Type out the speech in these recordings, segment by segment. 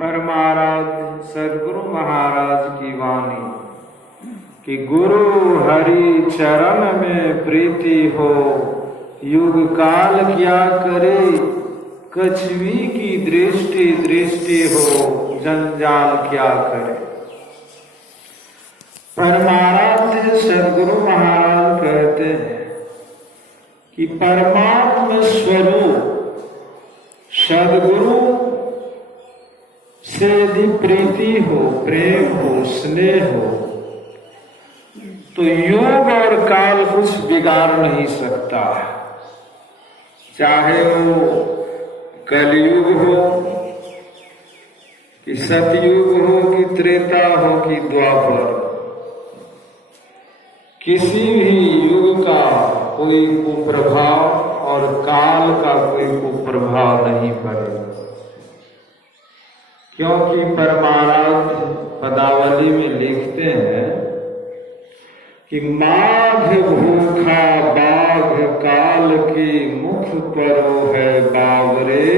परमाराध्य सद्गुरु महाराज की वाणी कि गुरु हरि चरण में प्रीति हो, युग काल क्या करे, कछवी की दृष्टि दृष्टि हो, जंजाल क्या करे। परमाराध्य सद्गुरु महाराज कहते हैं कि परमात्मा स्वरूप सद्गुरु से यदि प्रीति हो, प्रेम हो, स्नेह हो, तो युग और काल कुछ बिगाड़ नहीं सकता। चाहे वो कलयुग हो कि सतयुग हो कि त्रेता हो कि द्वापर, किसी भी युग का कोई कुप्रभाव और काल का कोई कुप्रभाव नहीं पड़ेगा। क्योंकि परमाराध्य पदावली में लिखते हैं कि माघ भूखा बाघ काल के मुख परो है बावरे,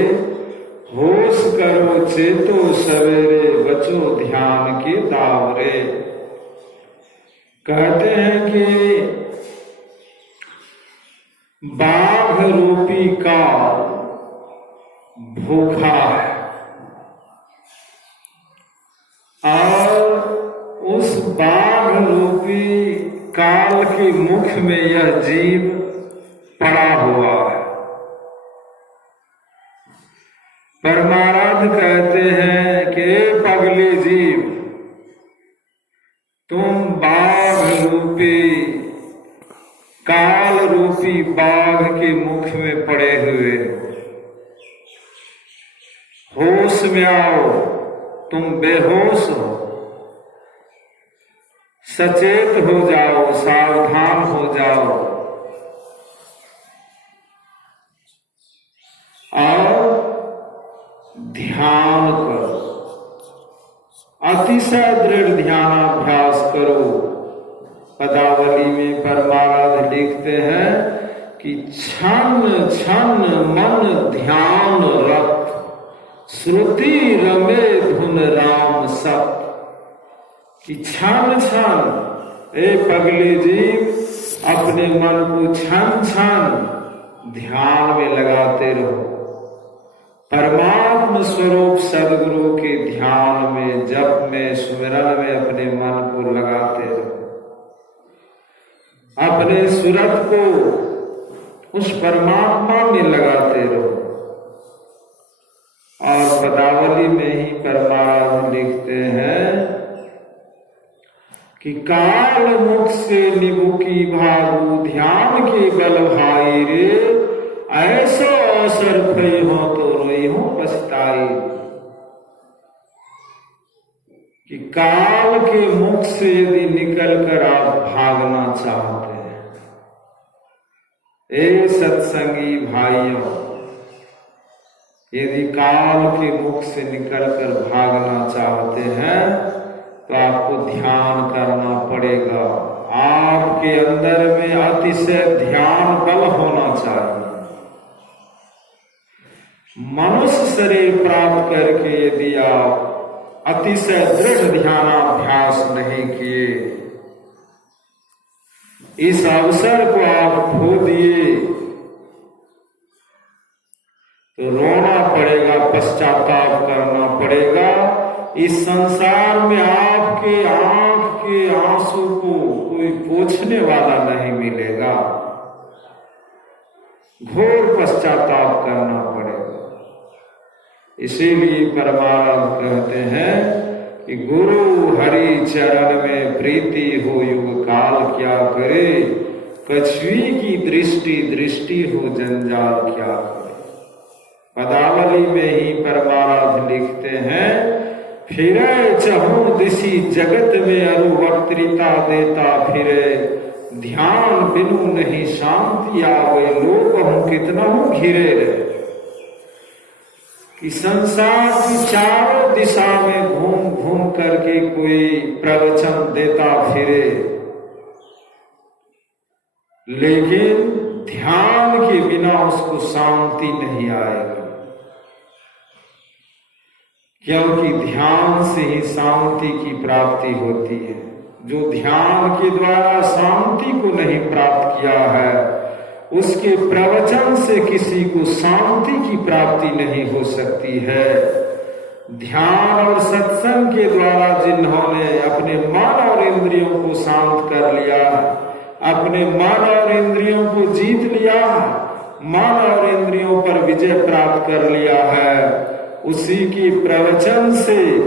होश करो चेतो सवेरे बचो ध्यान के दावरे। कहते हैं कि बाघ रूपी काल भूखा है और उस बाघ रूपी काल के मुख में यह जीव पड़ा हुआ है। परमाराध्य कहते हैं कि पगले जीव, तुम बाघ रूपी काल रूपी बाघ के मुख में पड़े हुए हो, होश में आओ, तुम बेहोश हो, सचेत हो जाओ, सावधान हो जाओ और ध्यान करो, अतिशय दृढ़ ध्यानाभ्यास करो। पदावली में परमाराध्य लिखते हैं कि क्षण क्षण मन ध्यान रत, श्रुति रमे धुन राम सत। कि क्षण क्षण ए पगले जीव अपने मन को क्षण क्षण ध्यान में लगाते रहो। परमात्मा स्वरूप सद्गुरु के ध्यान में, जप में, सुमिरन में अपने मन को लगाते रहो। अपने सूरत को उस परमात्मा में लगाते रहो। और पदावली में ही परमाराध्य लिखते हैं कि काल मुख से निभु की भागु, ध्यान के बल भाई रे, ऐसो अवसर भई हो तो रोई हो पछताई। कि काल के मुख से यदि निकलकर आप भागना चाहते हैं, ए सत्संगी भाइयों, यदि काल के मुख से निकलकर भागना चाहते हैं तो आपको ध्यान करना पड़ेगा। आपके अंदर में अतिशय ध्यान बल होना चाहिए। मनुष्य शरीर प्राप्त करके यदि आप अतिशय दृढ़ ध्यानाभ्यास नहीं किए, इस अवसर को आप खो दिए, तो रोना पड़ेगा, पश्चाताप करना पड़ेगा। इस संसार में आपके आंख के आंसू को कोई पोंछने वाला नहीं मिलेगा। घोर पश्चाताप करना पड़ेगा। इसीलिए परमाराध्य कहते हैं कि गुरु हरि चरण में प्रीति हो, युग काल क्या करे, कछवी की दृष्टि दृष्टि हो, जंजाल क्या करे। पदावली में ही परमाराध्य लिखते हैं, फिरे चहु दिशि जगत में अनुवर्तिता देता फिरे, ध्यान बिनु नहीं शांति आवे, लोग हूं कितना हूं घिरे रहे। कि संसार की चारों दिशा में घूम घूम करके कोई प्रवचन देता फिरे, लेकिन ध्यान के बिना उसको शांति नहीं आएगी। क्योंकि ध्यान से ही शांति की प्राप्ति होती है। जो ध्यान के द्वारा शांति को नहीं प्राप्त किया है, उसके प्रवचन से किसी को शांति की प्राप्ति नहीं हो सकती है। ध्यान और सत्संग के द्वारा जिन्होंने अपने मन और इंद्रियों को शांत कर लिया, अपने मन और इंद्रियों को जीत लिया, मन और इंद्रियों पर विजय प्राप्त कर लिया है, उसी की प्रवचन से,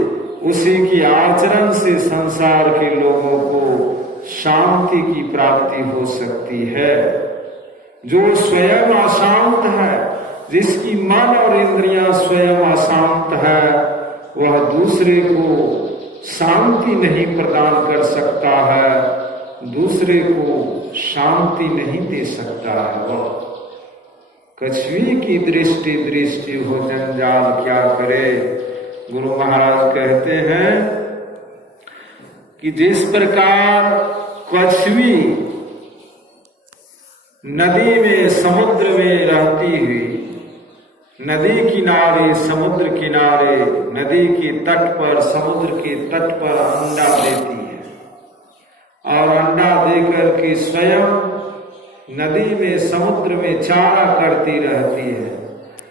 उसी की आचरण से संसार के लोगों को शांति की प्राप्ति हो सकती है। जो स्वयं अशांत है, जिसकी मन और इंद्रियां स्वयं अशांत है, वह दूसरे को शांति नहीं प्रदान कर सकता है, दूसरे को शांति नहीं दे सकता है। वह कछुई की दृष्टि दृष्टि हो जंजाल क्या करे। गुरु महाराज कहते हैं कि जिस प्रकार कछुई नदी में, समुद्र में रहती हुई, नदी किनारे, समुद्र किनारे, नदी के तट पर, समुद्र के तट पर अंडा देती है और अंडा देकर के स्वयं नदी में, समुद्र में चारा करती रहती है,